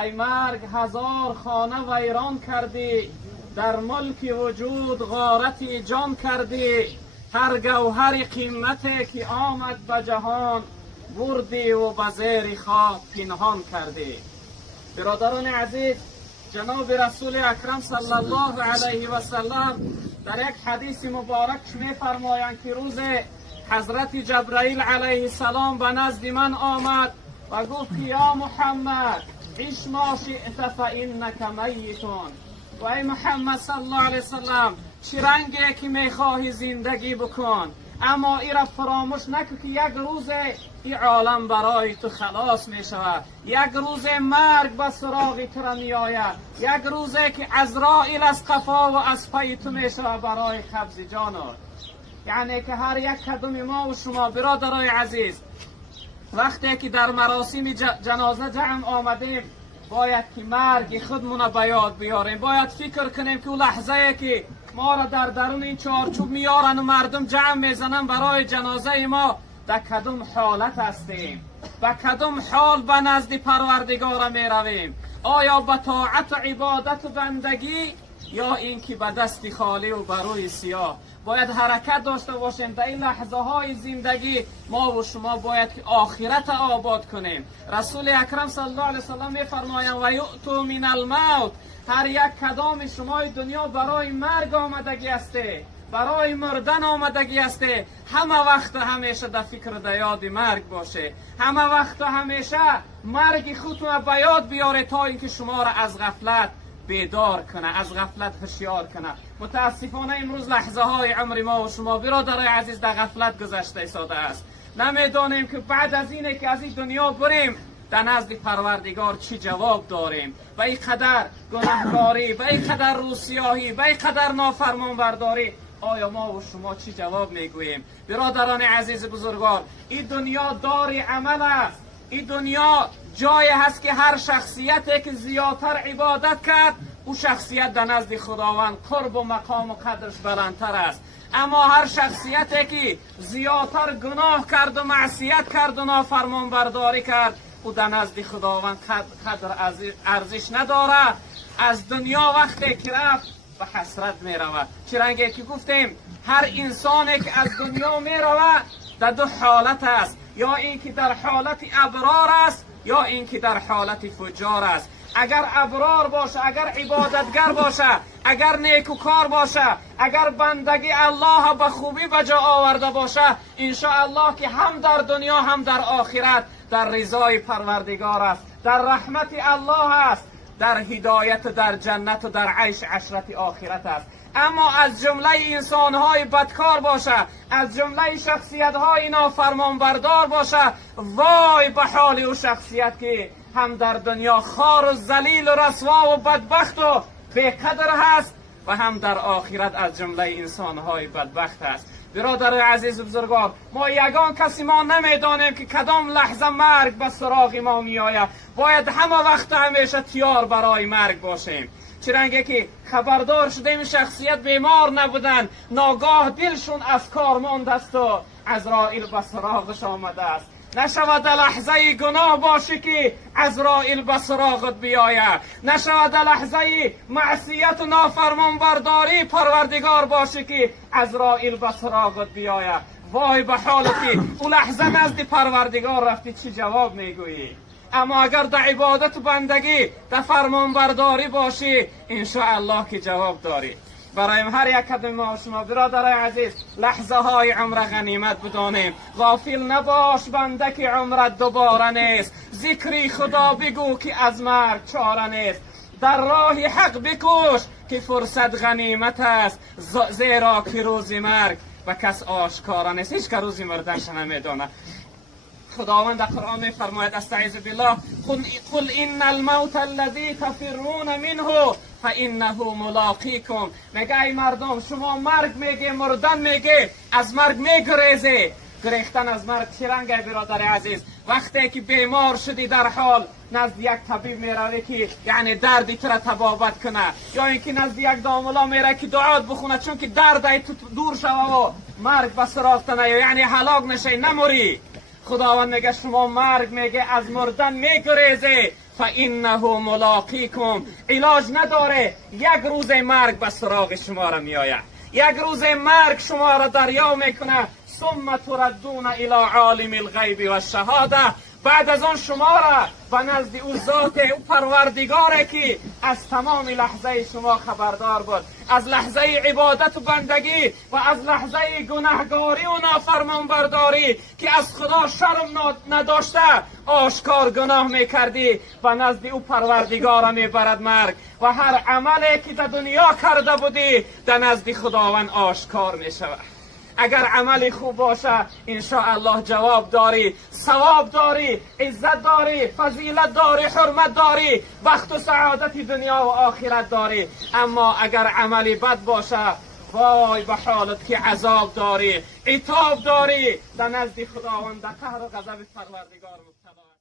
ای مرگ هزار خانه ویران کردی، در ملک وجود غارتی جان کردی. هر گوهر قیمتی که آمد به جهان، بردی و به زیر خاک پنهان کردی. برادران عزیز، جناب رسول اکرم صلی الله علیه و سلم در یک حدیث مبارک می‌فرمایند که روز حضرت جبرائیل علیه السلام به نزد من آمد و گفت یا محمد عیش ما شئت فانک میتون. و ای محمد صلی الله علیه وسلم، چه رنگی که میخواهی زندگی بکن، اما ای را فراموش نکن که یک روز این عالم برای تو خلاص می شود. یک روز مرگ به سراغ تو را می آید. یک روزه که عزرائیل از قفا و از پای تو می شود برای قبض جانت. یعنی که هر یک کدوم ما و شما برادرای عزیز، وقتی که در مراسم جنازه جمع آمدیم، باید که مرگ خودمون به یاد بیاریم. باید فکر کنیم که اون لحظه که ما را در درون این چارچوب میارن و مردم جمع میزنن برای جنازه ما، در کدوم حالت هستیم، به کدوم حال به نزد پروردگار می رویم. آیا به طاعت و عبادت و بندگی، یا اینکه به دست خالی و بروی سیاه؟ باید حرکت داشته باشیم. در این لحظه های زندگی ما و شما باید که آخرت آباد کنیم. رسول اکرم صلی الله علیه وسلم میفرمایند و یؤتوا من الموت، هر یک کدام شما دنیا برای مرگ آمدگی هسته، برای مردن آمدگی هسته. همه وقت همیشه در فکر در یاد مرگ باشه. همه وقت همیشه مرگ خودتون به یاد بیاره تا اینکه شما را از غفلت بیدار کنه، از غفلت هوشیار کنه. متاسفانه امروز لحظه های عمر ما و شما برادرای عزیز در غفلت گذشته ایستاده است. نمیدانیم که بعد از اینه که از این دنیا بریم در نزد پروردگار چی جواب داریم. به این قدر گناهکاری، به این قدر روسیاهی، به این قدر نافرمان برداری، آیا ما و شما چی جواب میگوییم؟ برادران عزیز بزرگوار، این دنیا دار عمل است. این دنیا جایی هست که هر شخصیتی که زیادتر عبادت کرد، او شخصیت در نزد خداوند قرب و مقام و قدرش بلندتر است. اما هر شخصیتی که زیادتر گناه کرد و معصیت کرد و نافرمان برداری کرد، او در نزد خداوند قدر ارزش نداره. از دنیا وقتی که رفت به حسرت می رود. چرا که گفتیم هر انسانی که از دنیا می رود در دو حالت است، یا اینکه در حالت ابرار است، یا اینکه در حالت فجار است. اگر ابرار باشه، اگر عبادتگر باشه، اگر نیکوکار باشه، اگر بندگی الله به خوبی به جا آورده باشه، انشاءالله که هم در دنیا هم در آخرت در رضای پروردگار است، در رحمت الله است، در هدایت، در جنت و در عیش عشرت آخرت است. اما از جمله انسانهای بدکار باشه، از جمله شخصیتهای نافرمان بردار باشه، وای به حال او شخصیت که هم در دنیا خار و ذلیل و رسوا و بدبخت و بی‌قدر هست، و هم در آخرت از جمله انسانهای بدبخت است. برادر عزیز و بزرگوار، ما یگان کسی ما نمیدانیم که کدام لحظه مرگ به سراغ ما می آید. باید همه وقت همیشه تیار برای مرگ باشیم. چرا که خبردار شدیم شخصیت بیمار نبودن، ناگاه دلشون از کار مانده است و عزرائیل به سراغش آمده است. نشود لحظه گناه باشه که عزرائیل به سراغت بیاید، نشود لحظه معصیت و نافرمان برداری پروردگار باشه که عزرائیل به سراغت بیاید. وای به حالتی اون لحظه نزد پروردگار رفتی چی جواب میگویی؟ اما اگر در عبادت و بندگی در فرمان برداری باشی، انشاءالله که جواب داری. برای هر یک کدوم ما و شما برادرای عزیز، لحظه های عمر غنیمت بدانیم. غافل نباش بنده که عمرت دوباره نیست. ذکری خدا بگو که از مرگ چاره نیست. در راه حق بکوش که فرصت غنیمت است، زیرا که روز مرگ به کس آشکارا نیست. هیچ که روز مردنش نمیدونه. خداوند در قرآن میفرماید استعیذ بالله قل ان الموت الذی تفرون منه فانه ملاقیکم. میگه ای مردم، شما مرگ میگه، مردن میگه، از مرگ میگریزی. گریختن از مرگ چه رنگه برادر عزیز؟ وقتی که بیمار شدی در حال نزد یک طبیب میروی که یعنی دردی تو را تبابت کنه، یا اینکه نزد یک داملا میره که دعات بخونه چون که درد تو دور شوه و مرگ به سراغ تنه، یعنی هلاک نشی نموری. خداوند میگه شما مرگ میگه از مردن میگریزی، فانه ملاقیکم. علاج نداره، یک روز مرگ به سراغ شما را میآید، یک روز مرگ شما را دریا میکنه. ثم تردون الی عالم الغیب و الشهاده. بعد از آن شما را به نزد او ذات او پروردگاره که از تمام لحظه شما خبردار بود، از لحظه عبادت و بندگی و از لحظه گناهگاری و نافرمانبرداری که از خدا شرم نداشته آشکار گناه میکردی، به نزد او پروردگار میبرد مرگ و هر عملی که در دنیا کرده بودی در نزد خداوند آشکار میشود. اگر عملی خوب باشه انشاءالله جواب داری، ثواب داری، عزت داری، فضیلت داری، حرمت داری، بخت و سعادت دنیا و آخرت داری. اما اگر عملی بد باشه وای به حالت که عذاب داری، عتاب داری در نزد خداوند، در قهر و غضب پروردگار.